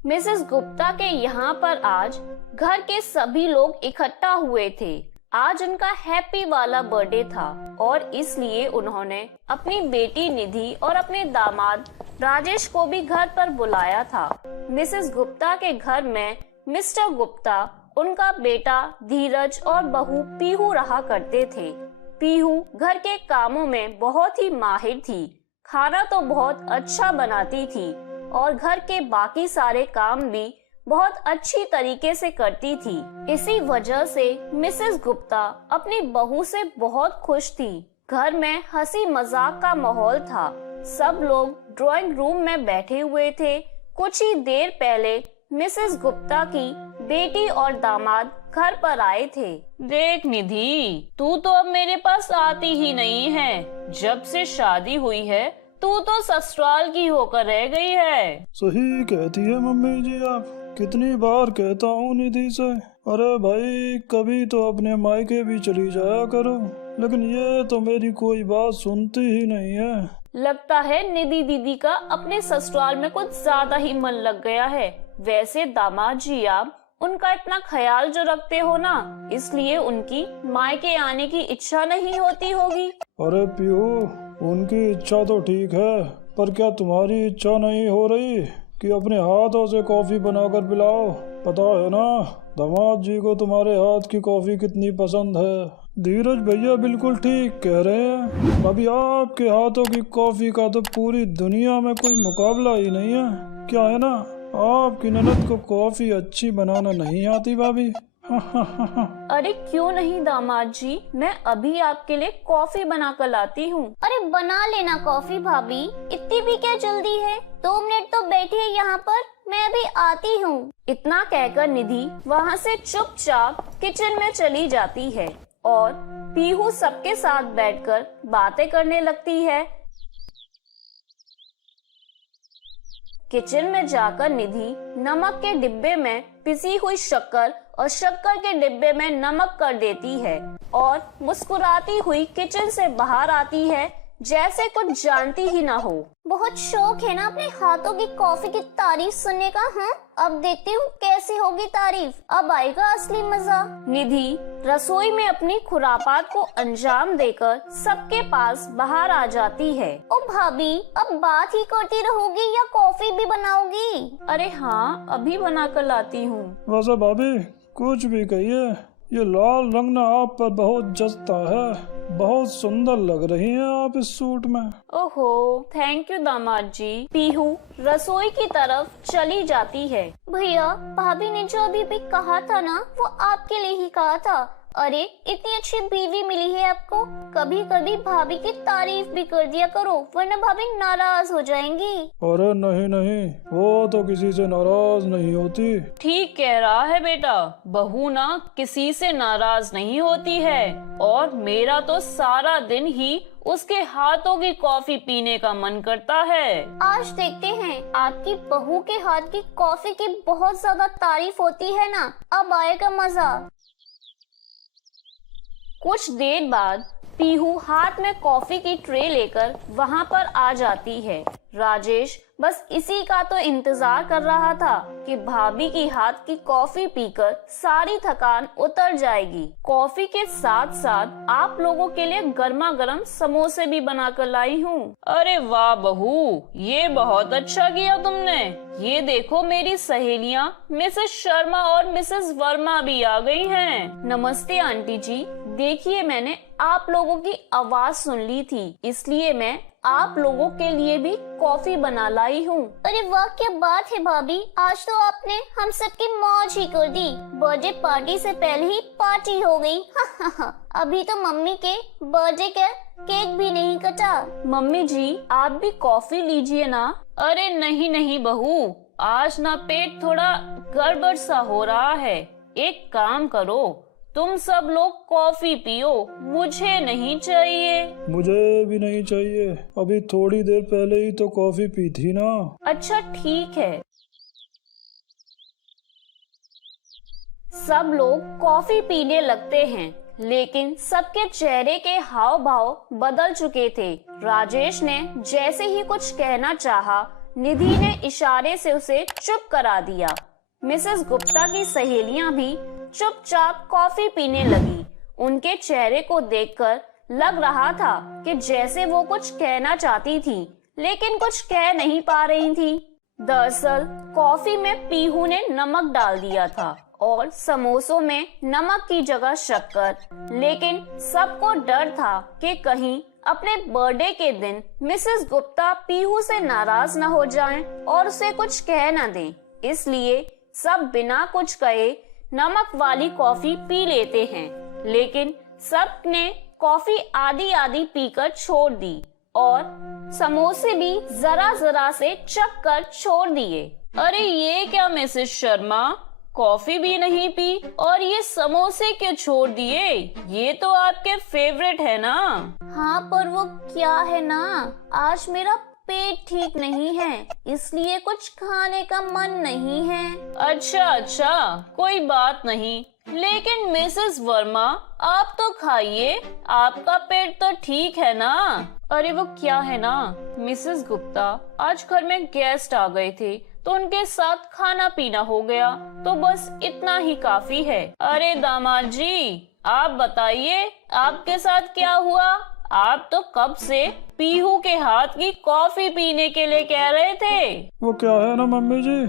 Mrs Gupta के यहाँ पर आज घर के सभी लोग इकट्ठा हुए थे। आज उनका हैप्पी वाला बर्थडे था और इसलिए उन्होंने अपनी बेटी निधि और अपने दामाद राजेश को भी घर पर बुलाया था। मिसेस गुप्ता के घर में मिस्टर गुप्ता, उनका बेटा धीरज और बहू पीहू रहा करते थे। पीहू घर के कामों में बहुत ही माहिर थी, खाना तो बहुत अच्छा बनाती थी और घर के बाकी सारे काम भी बहुत अच्छी तरीके से करती थी। इसी वजह से मिसेस गुप्ता अपनी बहू से बहुत खुश थी। घर में हंसी मजाक का माहौल था। सब लोग ड्राइंग रूम में बैठे हुए थे। कुछ ही देर पहले मिसेस गुप्ता की बेटी और दामाद घर पर आए थे। देख निधि, तू तो अब मेरे पास आती ही नहीं है। जब से शादी हुई है तू तो ससुराल की होकर रह गई है। सही कहती है मम्मी जी आप। कितनी बार कहता हूँ निधि से, अरे भाई कभी तो अपने मायके भी चली जाया करो, लेकिन ये तो मेरी कोई बात सुनती ही नहीं है। लगता है निधि दीदी का अपने ससुराल में कुछ ज्यादा ही मन लग गया है। वैसे दामाद जी आप उनका इतना ख्याल जो रखते हो ना, इसलिए उनकी मायके आने की इच्छा नहीं होती होगी। अरे पीहू, उनकी इच्छा तो ठीक है, पर क्या तुम्हारी इच्छा नहीं हो रही कि अपने हाथों से कॉफी बनाकर पिलाओ? पता है ना दामाद जी को तुम्हारे हाथ की कॉफी कितनी पसंद है। धीरज भैया बिल्कुल ठीक कह रहे हैं। अभी आपके हाथों की कॉफी का तो पूरी दुनिया में कोई मुकाबला ही नहीं है। क्या है ना, आपकी ननद को कॉफी अच्छी बनाना नहीं आती भाभी। अरे क्यों नहीं दामाद जी, मैं अभी आपके लिए कॉफी बना कर लाती हूँ। अरे बना लेना कॉफी भाभी, इतनी भी क्या जल्दी है? 2 मिनट तो बैठिए यहाँ पर, मैं अभी आती हूँ। इतना कहकर निधि वहाँ से चुपचाप किचन में चली जाती है और पीहू सबके साथ बैठकर बातें करने लगती है। किचन में जाकर निधि नमक के डिब्बे में पिसी हुई शक्कर और शक्कर के डिब्बे में नमक कर देती है और मुस्कुराती हुई किचन से बाहर आती है जैसे कुछ जानती ही ना हो। बहुत शौक है ना अपने हाथों की कॉफी की तारीफ सुनने का। हाँ, अब देखती हूँ कैसी होगी तारीफ, अब आएगा असली मजा। निधि रसोई में अपनी खुरापात को अंजाम देकर सबके पास बाहर आ जाती है। ओ भाभी, अब बात ही करती रहोगी या कॉफी भी बनाओगी? अरे हाँ, अभी बना कर लाती हूँ। वैसे भाभी कुछ भी कहिए, ये लाल रंग ना आप पर बहुत जचता है। बहुत सुंदर लग रही हैं आप इस सूट में। ओहो, थैंक यू दामाद जी। पीहू रसोई की तरफ चली जाती है। भैया, भाभी ने जो अभी भी कहा था ना, वो आपके लिए ही कहा था। अरे इतनी अच्छी बीवी मिली है आपको, कभी कभी भाभी की तारीफ भी कर दिया करो, वरना भाभी नाराज हो जाएंगी। अरे नहीं नहीं, वो तो किसी से नाराज नहीं होती। ठीक कह रहा है बेटा, बहू ना किसी से नाराज नहीं होती है और मेरा तो सारा दिन ही उसके हाथों की कॉफी पीने का मन करता है। आज देखते हैं, आपकी बहू के हाथ की कॉफी की बहुत ज्यादा तारीफ होती है ना, अब आएगा मजा। कुछ देर बाद पीहू हाथ में कॉफी की ट्रे लेकर वहाँ पर आ जाती है। राजेश बस इसी का तो इंतजार कर रहा था कि भाभी की हाथ की कॉफी पीकर सारी थकान उतर जाएगी। कॉफी के साथ साथ आप लोगों के लिए गर्मा गर्म समोसे भी बना कर लाई हूँ। अरे वाह बहू, ये बहुत अच्छा किया तुमने। ये देखो मेरी सहेलियाँ मिसेस शर्मा और मिसेस वर्मा भी आ गई हैं। नमस्ते आंटी जी, देखिए मैंने आप लोगों की आवाज सुन ली थी, इसलिए मैं आप लोगों के लिए भी कॉफी बना लाई हूँ। अरे वाह, क्या बात है भाभी, आज तो आपने हम सबकी मौज ही कर दी। बर्थडे पार्टी से पहले ही पार्टी हो गई। अभी तो मम्मी के बर्थडे का केक भी नहीं कटा। मम्मी जी आप भी कॉफी लीजिए ना। अरे नहीं नहीं बहू, आज ना पेट थोड़ा गड़बड़ सा हो रहा है। एक काम करो, तुम सब लोग कॉफी पियो, मुझे नहीं चाहिए। मुझे भी नहीं चाहिए, अभी थोड़ी देर पहले ही तो कॉफी पी थी ना। अच्छा ठीक है। सब लोग कॉफी पीने लगते हैं, लेकिन सबके चेहरे के हाव भाव बदल चुके थे। राजेश ने जैसे ही कुछ कहना चाहा, निधि ने इशारे से उसे चुप करा दिया। मिसेस गुप्ता की सहेलियां भी चुपचाप कॉफी पीने लगी। उनके चेहरे को देखकर लग रहा था कि जैसे वो कुछ कहना चाहती थी लेकिन कुछ कह नहीं पा रही थी। दरअसल कॉफी में पीहू ने नमक डाल दिया था और समोसों में नमक की जगह शक्कर। लेकिन सबको डर था कि कहीं अपने बर्थडे के दिन मिसेस गुप्ता पीहू से नाराज न हो जाएं और उसे कुछ कह न दें। इसलिए सब बिना कुछ कहे नमक वाली कॉफी पी लेते हैं। लेकिन सब ने कॉफी आधी आधी पीकर छोड़ दी और समोसे भी जरा जरा से चख कर छोड़ दिए। अरे ये क्या मिसेस शर्मा, कॉफी भी नहीं पी और ये समोसे क्यों छोड़ दिए? ये तो आपके फेवरेट है ना। हाँ, पर वो क्या है ना, आज मेरा पेट ठीक नहीं है, इसलिए कुछ खाने का मन नहीं है। अच्छा, कोई बात नहीं। लेकिन मिसेस वर्मा, आप तो खाइए, आपका पेट तो ठीक है ना। अरे वो क्या है ना मिसेस गुप्ता, आज घर में गेस्ट आ गए थे तो उनके साथ खाना पीना हो गया, तो बस इतना ही काफी है। अरे दामाद जी, आप बताइए आपके साथ क्या हुआ? आप तो कब से पीहू के हाथ की कॉफी पीने के लिए कह रहे थे। वो क्या है ना मम्मी जी,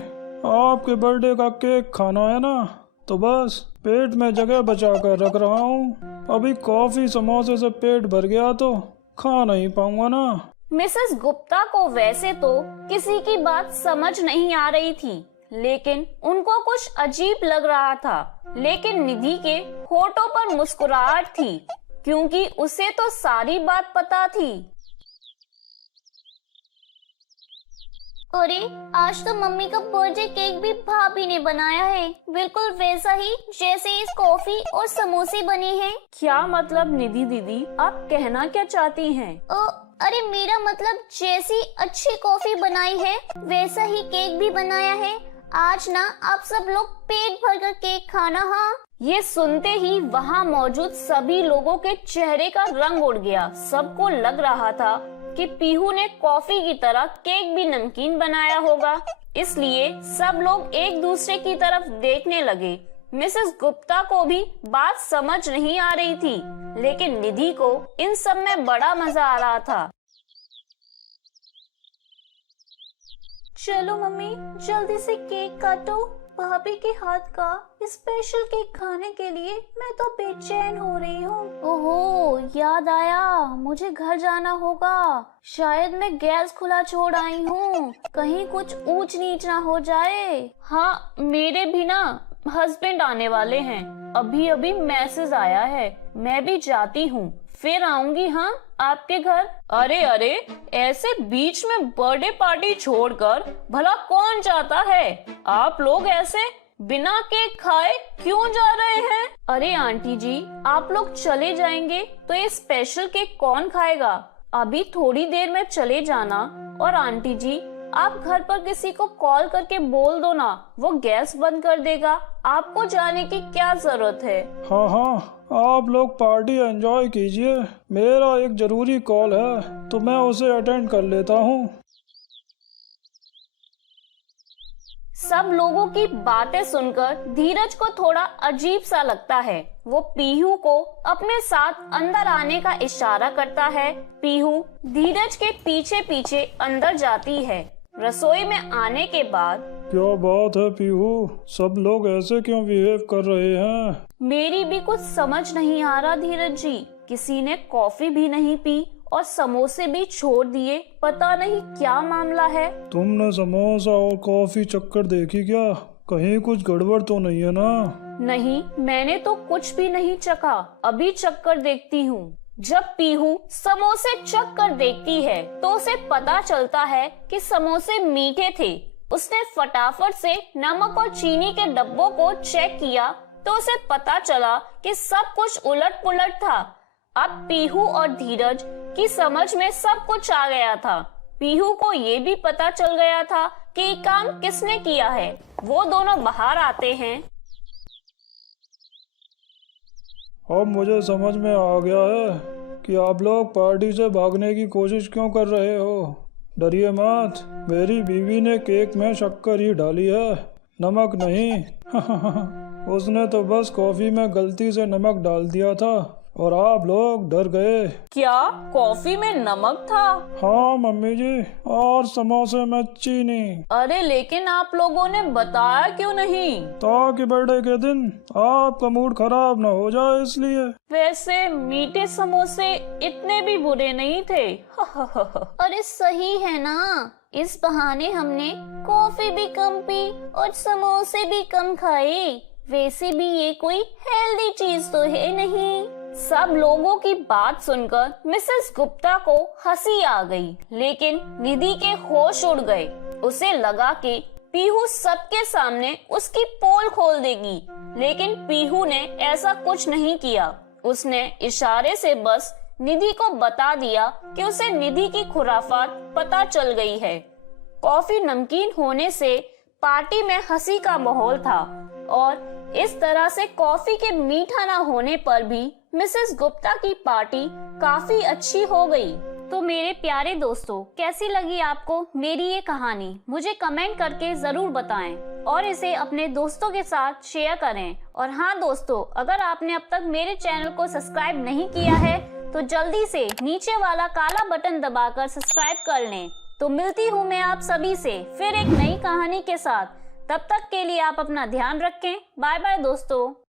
आपके बर्थडे का केक खाना है ना, तो बस पेट में जगह बचा कर रख रहा हूँ। अभी कॉफी समोसे से पेट भर गया तो खा नहीं पाऊंगा ना। मिसेस गुप्ता को वैसे तो किसी की बात समझ नहीं आ रही थी, लेकिन उनको कुछ अजीब लग रहा था। लेकिन निधि के होठों पर मुस्कुराहट थी, क्योंकि उसे तो सारी बात पता थी। अरे आज तो मम्मी का बर्थडे केक भी भाभी ने बनाया है, बिल्कुल वैसा ही जैसे इस कॉफी और समोसे बने हैं। क्या मतलब निधि दीदी, आप कहना क्या चाहती हैं? अरे मेरा मतलब जैसी अच्छी कॉफी बनाई है वैसा ही केक भी बनाया है। आज ना आप सब लोग पेट भरकर केक खाना। हाँ। ये सुनते ही वहाँ मौजूद सभी लोगों के चेहरे का रंग उड़ गया। सबको लग रहा था कि पीहू ने कॉफी की तरह केक भी नमकीन बनाया होगा, इसलिए सब लोग एक दूसरे की तरफ देखने लगे। मिसेस गुप्ता को भी बात समझ नहीं आ रही थी, लेकिन निधि को इन सब में बड़ा मजा आ रहा था। चलो मम्मी, जल्दी से केक काटो। भाभी के हाथ का स्पेशल केक खाने के लिए मैं तो बेचैन हो रही हूँ। ओहो, याद आया, मुझे घर जाना होगा। शायद मैं गैस खुला छोड़ आई हूँ, कहीं कुछ ऊंच नीच ना हो जाए। हाँ, मेरे भी ना हस्बैंड आने वाले हैं, अभी अभी मैसेज आया है। मैं भी जाती हूँ, फिर आऊंगी हाँ आपके घर। अरे ऐसे बीच में बर्थडे पार्टी छोड़कर भला कौन जाता है? आप लोग ऐसे बिना केक खाए क्यों जा रहे हैं? अरे आंटी जी, आप लोग चले जाएंगे तो ये स्पेशल केक कौन खाएगा? अभी थोड़ी देर में चले जाना। और आंटी जी, आप घर पर किसी को कॉल करके बोल दो ना, वो गैस बंद कर देगा। आपको जाने की क्या जरूरत है? हाँ, आप लोग पार्टी एंजॉय कीजिए, मेरा एक जरूरी कॉल है तो मैं उसे अटेंड कर लेता हूँ। सब लोगों की बातें सुनकर धीरज को थोड़ा अजीब सा लगता है। वो पीहू को अपने साथ अंदर आने का इशारा करता है। पीहू धीरज के पीछे पीछे अंदर जाती है। रसोई में आने के बाद, क्या बात है पीहू, सब लोग ऐसे क्यों बिहेव कर रहे हैं? मेरी भी कुछ समझ नहीं आ रहा धीरज जी। किसी ने कॉफी भी नहीं पी और समोसे भी छोड़ दिए, पता नहीं क्या मामला है। तुमने समोसा और कॉफी चक्कर देखी क्या? कहीं कुछ गड़बड़ तो नहीं है ना? नहीं, मैंने तो कुछ भी नहीं चखा, अभी चक्कर देखती हूँ। जब पीहू समोसे चख कर देखती है तो उसे पता चलता है कि समोसे मीठे थे। उसने फटाफट से नमक और चीनी के डब्बों को चेक किया तो उसे पता चला कि सब कुछ उलट पुलट था। अब पीहू और धीरज की समझ में सब कुछ आ गया था। पीहू को ये भी पता चल गया था कि ये काम किसने किया है। वो दोनों बाहर आते हैं। अब मुझे समझ में आ गया है कि आप लोग पार्टी से भागने की कोशिश क्यों कर रहे हो। डरिए मत, मेरी बीवी ने केक में शक्कर ही डाली है, नमक नहीं। उसने तो बस कॉफी में गलती से नमक डाल दिया था और आप लोग डर गए। क्या कॉफी में नमक था? हाँ मम्मी जी, और समोसे में चीनी। अरे लेकिन आप लोगों ने बताया क्यों नहीं? ताकि बर्थडे के दिन आपका मूड खराब न हो जाए इसलिए। वैसे मीठे समोसे इतने भी बुरे नहीं थे। अरे सही है ना, इस बहाने हमने कॉफी भी कम पी और समोसे भी कम खाए। वैसे भी ये कोई हेल्दी चीज तो है नहीं। सब लोगों की बात सुनकर मिसेस गुप्ता को हंसी आ गई, लेकिन निधि के होश उड़ गए। उसे लगा कि पीहू सबके सामने उसकी पोल खोल देगी, लेकिन पीहू ने ऐसा कुछ नहीं किया। उसने इशारे से बस निधि को बता दिया कि उसे निधि की खुराफात पता चल गई है। कॉफी नमकीन होने से पार्टी में हंसी का माहौल था और इस तरह से कॉफी के मीठा ना होने पर भी मिसेस गुप्ता की पार्टी काफी अच्छी हो गई। तो मेरे प्यारे दोस्तों, कैसी लगी आपको मेरी ये कहानी? मुझे कमेंट करके जरूर बताएं और इसे अपने दोस्तों के साथ शेयर करें। और हाँ दोस्तों, अगर आपने अब तक मेरे चैनल को सब्सक्राइब नहीं किया है तो जल्दी से नीचे वाला काला बटन दबाकर सब्सक्राइब कर लें। तो मिलती हूँ मैं आप सभी से फिर एक नई कहानी के साथ। तब तक के लिए आप अपना ध्यान रखें। बाय बाय दोस्तों।